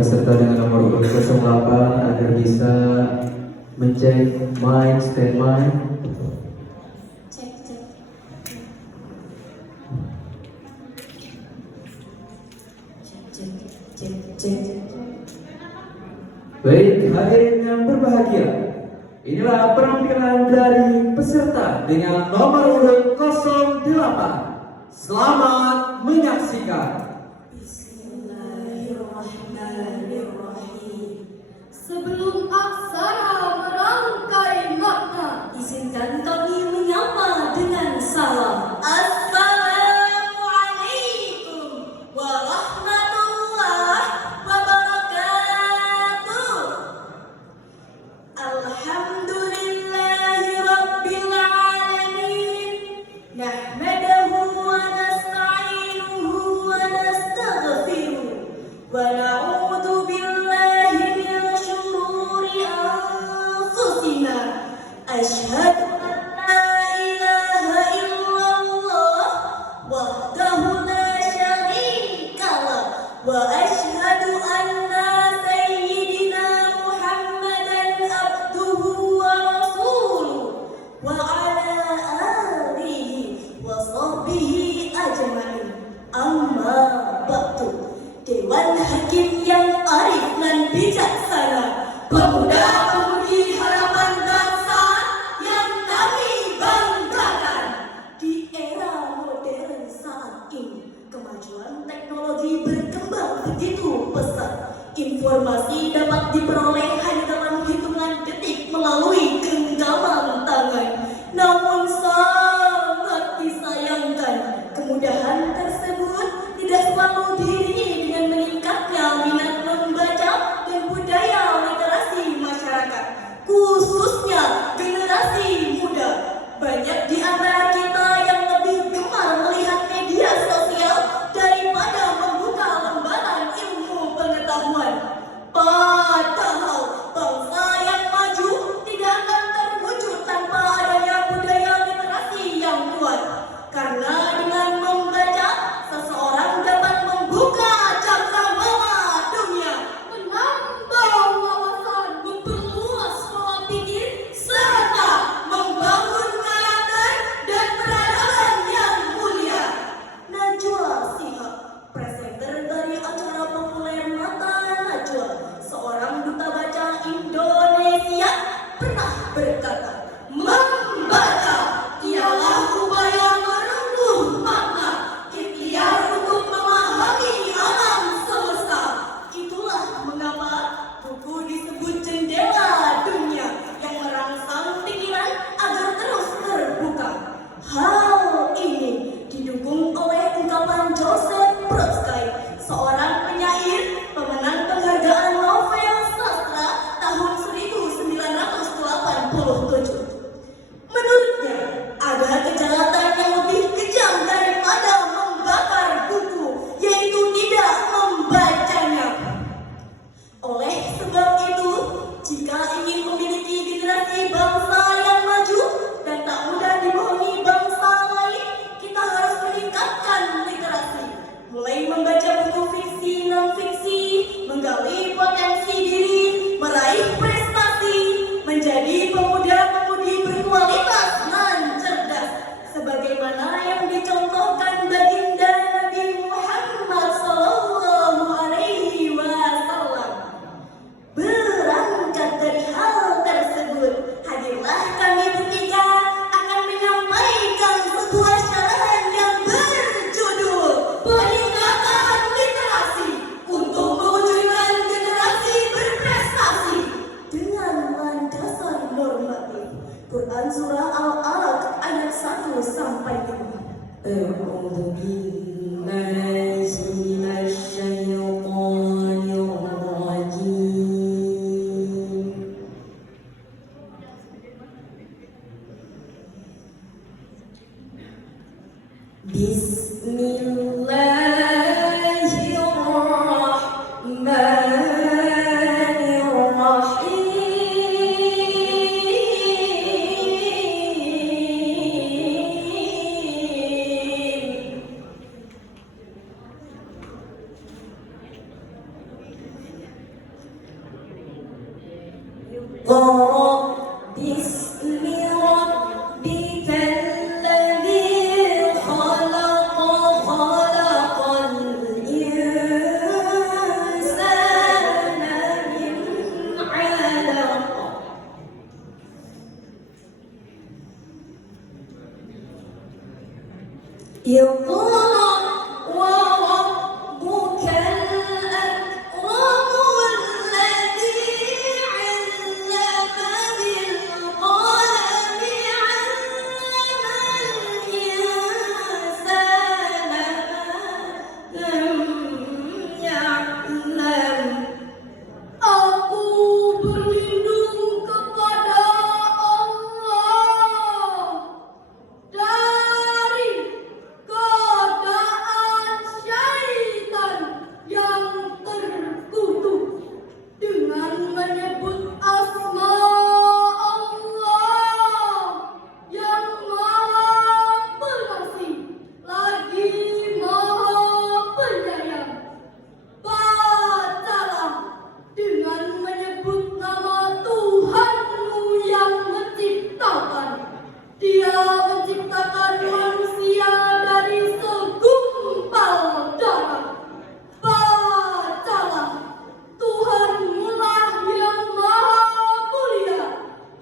peserta dengan nomor urut 08 agar bisa mencek mic, stand mic. Cek. Baik, hadirin yang berbahagia, inilah penampilan dari peserta dengan nomor urut 08. Selamat menyaksikan. Bismillahirrahmanirrahim. Sebelum aksara merangkai makna, izinkan kami menyapa dengan salam. Assalamualaikum warahmatullahi wabarakatuh. Alhamdulillahi rabbil alamin. Nahmaduhu wa nasta'inuhu wa nastaghfiruh wa na'udzu billahi min syururi anfusina. Asyhadu an la ilaha illallah wahdahu la syarika lah wa asyhadu anna sayyidina Muhammadan abduhu wa rasuluh wa ala alihi wa sahbihi ajma'in. Amma ba'du. Dewan Hakim yang arif dan bijaksana, pemuda-pemudi harapan bangsa yang kami banggakan. Di era modern saat ini, kemajuan teknologi berkembang begitu pesat. Informasi dapat diperoleh hanya dalam hitungan detik melalui genggaman tangan. Namun sangat disayangkan, kemudahan tersebut tidak selalu diiringi dengan meningkatnya minat membaca dan budaya literasi masyarakat, khususnya generasi muda. Banyak di antara kita yang lebih gemar melihat media sosial daripada membuka lembaran ilmu pengetahuan. Padahal bangsa yang maju tidak akan terwujud tanpa adanya budaya literasi yang kuat. Karena dengan membaca, seseorang dapat membuka cakrawala dunia, menambah wawasan, memperluas pola pikir, serta membangun karakter dan peradaban yang mulia. Najwa Shihab, presenter dari acara populer Mata Najwa, seorang duta baca Indonesia, pernah berkata, membaca ialah upaya merengkuh makna, ikhtiar untuk memahami alam semesta. Itulah mengapa buku disebut jendela dunia yang merangsang pikiran agar terus terbuka. Hal ini didukung oleh ungkapan Joseph Brodsky, seorang penyair pemenang penghargaan novel sastra tahun 1987. Menurutnya, ada kejahatan yang lebih kejam daripada membakar buku, yaitu tidak membacanya. Oleh sebab itu, jika ingin memiliki generasi bangsa yang maju dan tak mudah dibohongi bangsa lain, kita harus meningkatkan literasi. Mulai membaca buku fiksi, non-fiksi, menggali potensi diri, meraih prestasi, menjadi pemuda-pemudi berkualitas dan cerdas, sebagaimana yang dicontohkan baginda Nabi Muhammad SAW. Berangkat dari hal tersebut, hadirlah kami bertiga akan menyampaikan sebuah syarahan yang berjudul Peningkatan Literasi untuk mewujudkan generasi berprestasi dengan landasan normatif. Quran Surah Al-Alaq ayat 1 sampai 5. أعوذ بالله من الشيطان الرجيم بسم الله الرحمن الرحيم اقرأ باسم ربك الذي خلق خلق الإنسان من علق اقرأ وربك الأكرم الذي علم بالقلم علم الإنسان ما لم يعلم. Aku berlindung kepada Allah dari godaan syaitan yang terkutuk dengan menyebut asma Allah yang Maha Pengasih lagi Maha Penyayang. Bacalah dengan menyebut nama Tuhanmu yang menciptakan. Dia menciptakan manusia dari segumpal darah. Bacalah, Tuhanmu lah yang maha mulia,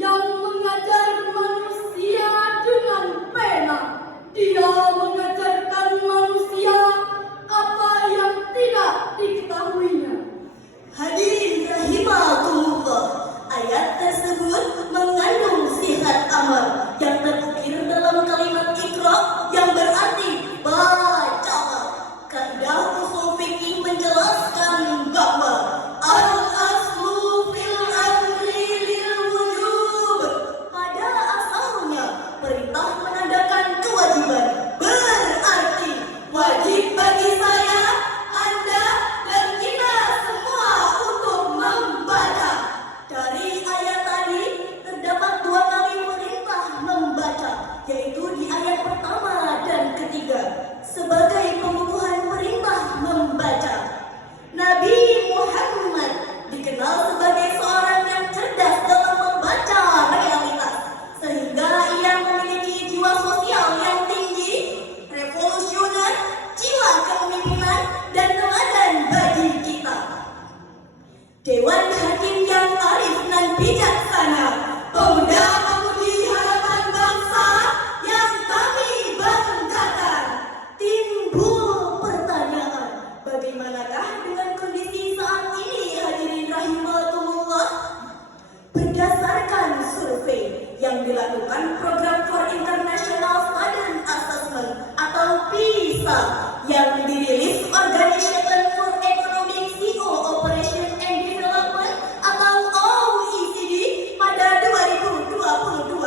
yang mengajar manusia dengan pena. Dia mengajarkan manusia apa yang tidak diketahuinya. Hadirin rahimakumullah, ayat tersebut mengandung sifat amar yang terukir dalam kalimat Iqra yang berarti bacalah. Kaidah usul fikih menjelaskan bahwa al-aslu fil amri lil wujub. Pada asalnya perintah menandakan kewajiban, berarti wajib bagi saya, Anda, dan kita semua untuk membaca. Dari ayat tadi terdapat dua kali perintah membaca, yaitu di ayat pertama dan ketiga, sebagai pengukuhan perintah membaca. Nabi Muhammad dikenal sebagai seorang yang cerdas dalam membaca realitas, sehingga ia memiliki jiwa sosial yang tinggi, revolusioner, jiwa kepemimpinan, dan teladan bagi kita. Dewan Hakim yang arif dan bijaksana, pemuda-pemudi harapan bangsa yang kami banggakan. Timbul pertanyaan, bagaimanakah dengan kondisi saat ini, hadirin rahimakumullah? Berdasarkan survei yang dilakukan Program for International Student Assessment atau PISA yang dirilis Organization for Economic Co-operation and Development atau OECD pada 2022,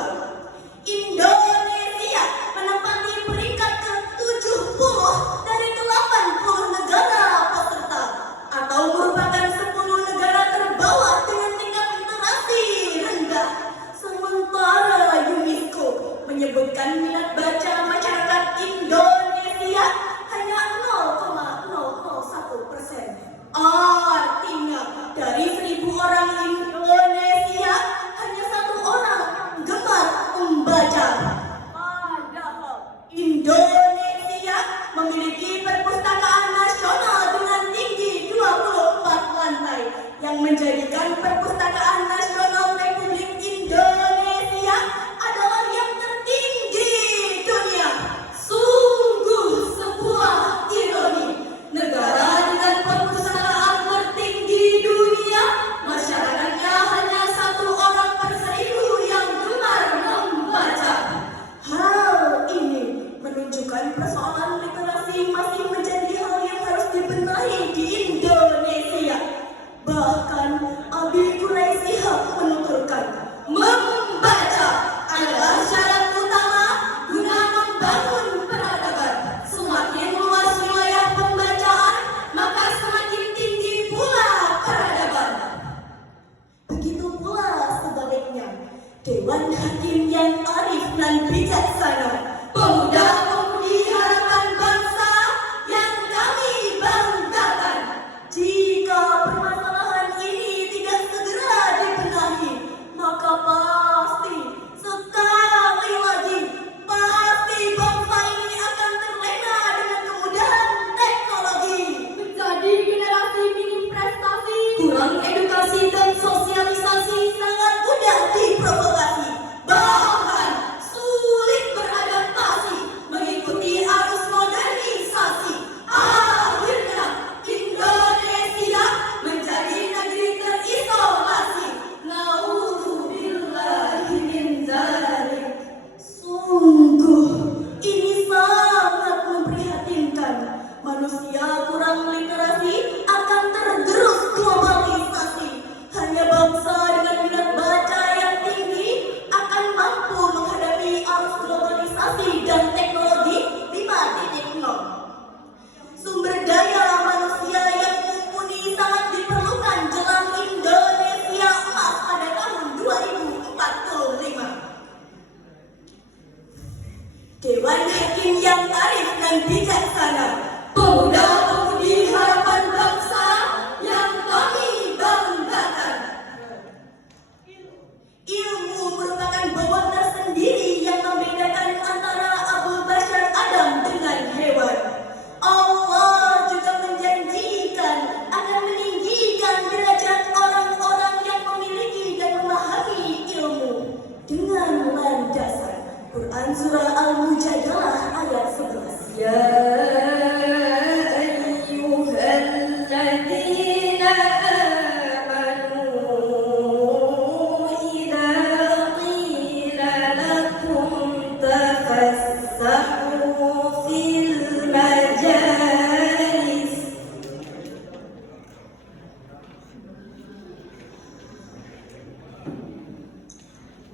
Indonesia menempati peringkat ke-70 dari 80 negara peserta, atau merupakan 10 negara terbawah dengan tingkat literasi rendah. Sementara UNESCO menyebutkan minat baca masyarakat Indonesia hanya 0,001%. Artinya dari 1.000 orang Indonesia hanya 1 orang gemar membaca. Padahal Indonesia memiliki perpustakaan nasional dengan tinggi 24 lantai yang menjadikan perpustakaan nasional Republik Indonesia adalah yang tertinggi dunia. Sungguh sebuah ironi, negara dengan perpustakaan tertinggi dunia, masyarakatnya hanya 1 orang per 1.000 yang gemar membaca. Hal ini menunjukkan persoalan literasi masih menjadi hal yang harus dibenahi di Indonesia. Bahkan Abi Quraisyih menuturkan, membaca adalah syarat utama guna membangun peradaban. Semakin luas wilayah pembacaan, maka semakin tinggi pula peradaban. Begitu pula sebaliknya, Dewan Hakim yang arif dan bijaksana, pemuda-pemudi harapan bangsa yang kami banggakan. Jika permasalahan ini tidak segera dibenahi,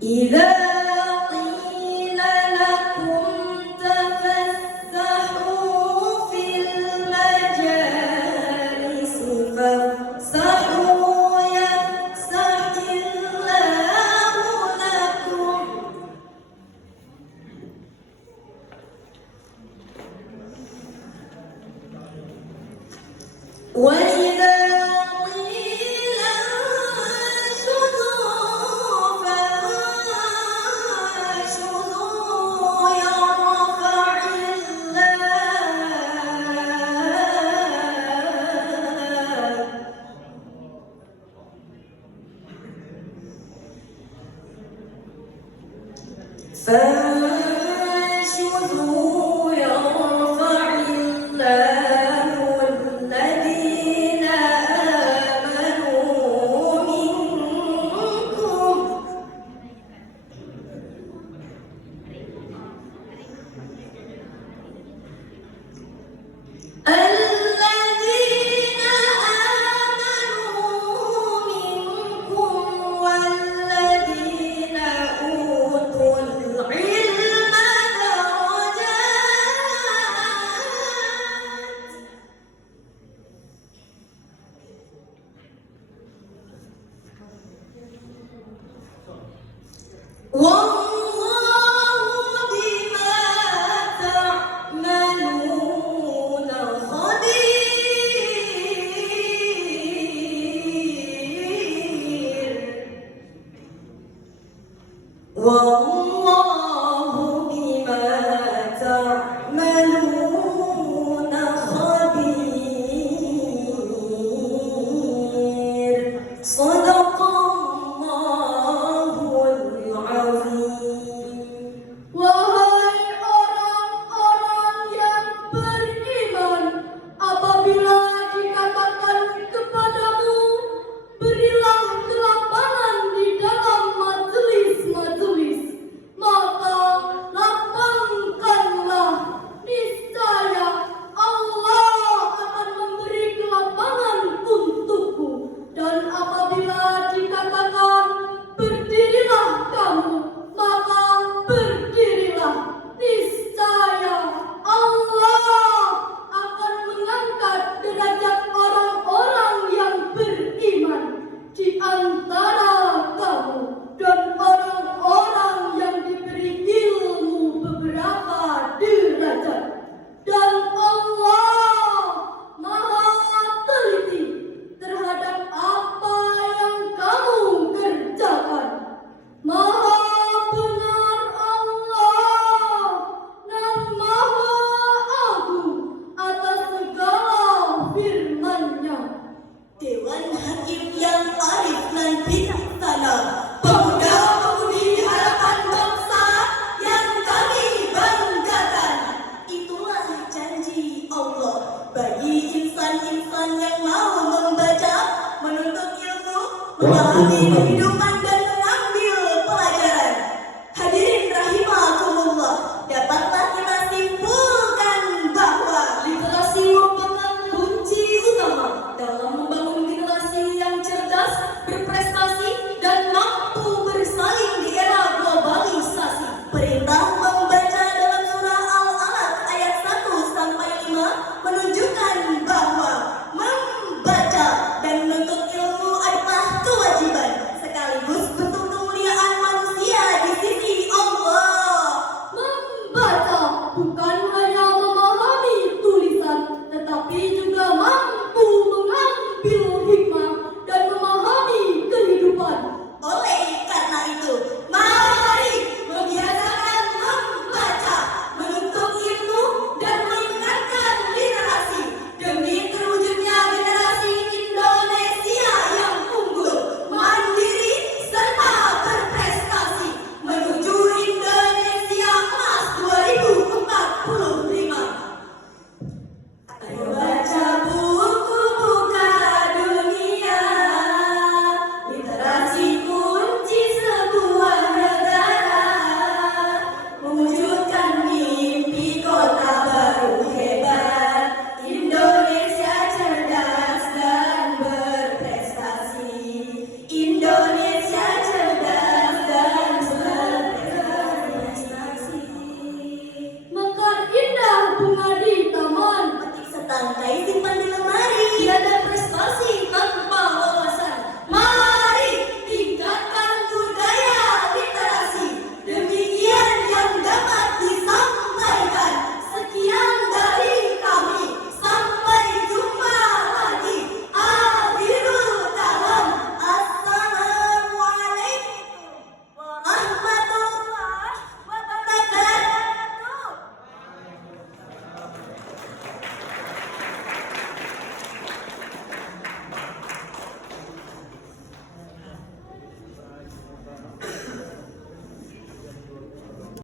إذا قيل لكم تفسحوا في المجالس فافسحوا يفسح الله لكم وإذا قيل انشزوا فانشزوا يرفع فانشزوا يرفع الله الذين آمنوا منكم الذين آمنوا منكم والذين أوتوا العلم درجات والله بما تعملون خبير والله بما تعملون خبير صدق الله العظيم. Wahai orang-orang yang beriman, apabila dikatakan kepadamu, berilah kelapangan di dalam majelis-majelis, maka lapangkanlah, niscaya Allah akan memberi kelapangan untukku. Dan apabila dikatakan berdirilah kamu, maka berdirilah, niscaya Allah akan mengangkat derajat orang-orang yang beriman di antara kamu dan orang-orang yang diberi ilmu beberapa derajat. Dan Allah Maha teliti terhadap apa yang kamu kerjakan. Maha benar Allah dan Maha agung atas segala firman-Nya. Dewan Hakim yang arif dan bijaksana, pemuda-pemudi harapan bangsa yang kami banggakan. Itulah janji Allah bagi insan-insan yang mau membaca, menuntut ilmu, memahami kehidupan dan mengambil pelajaran. Hadirin rahimakumullah, dapatlah kita simpulkan bahwa literasi merupakan kunci utama dalam membangun generasi yang cerdas, berprestasi, dan mampu bersaing di era globalisasi. Perintah membaca dalam surah Al-Alaq ayat 1-5 menunjukkan bahwa membaca dan menuntut ilmu adalah kewajiban.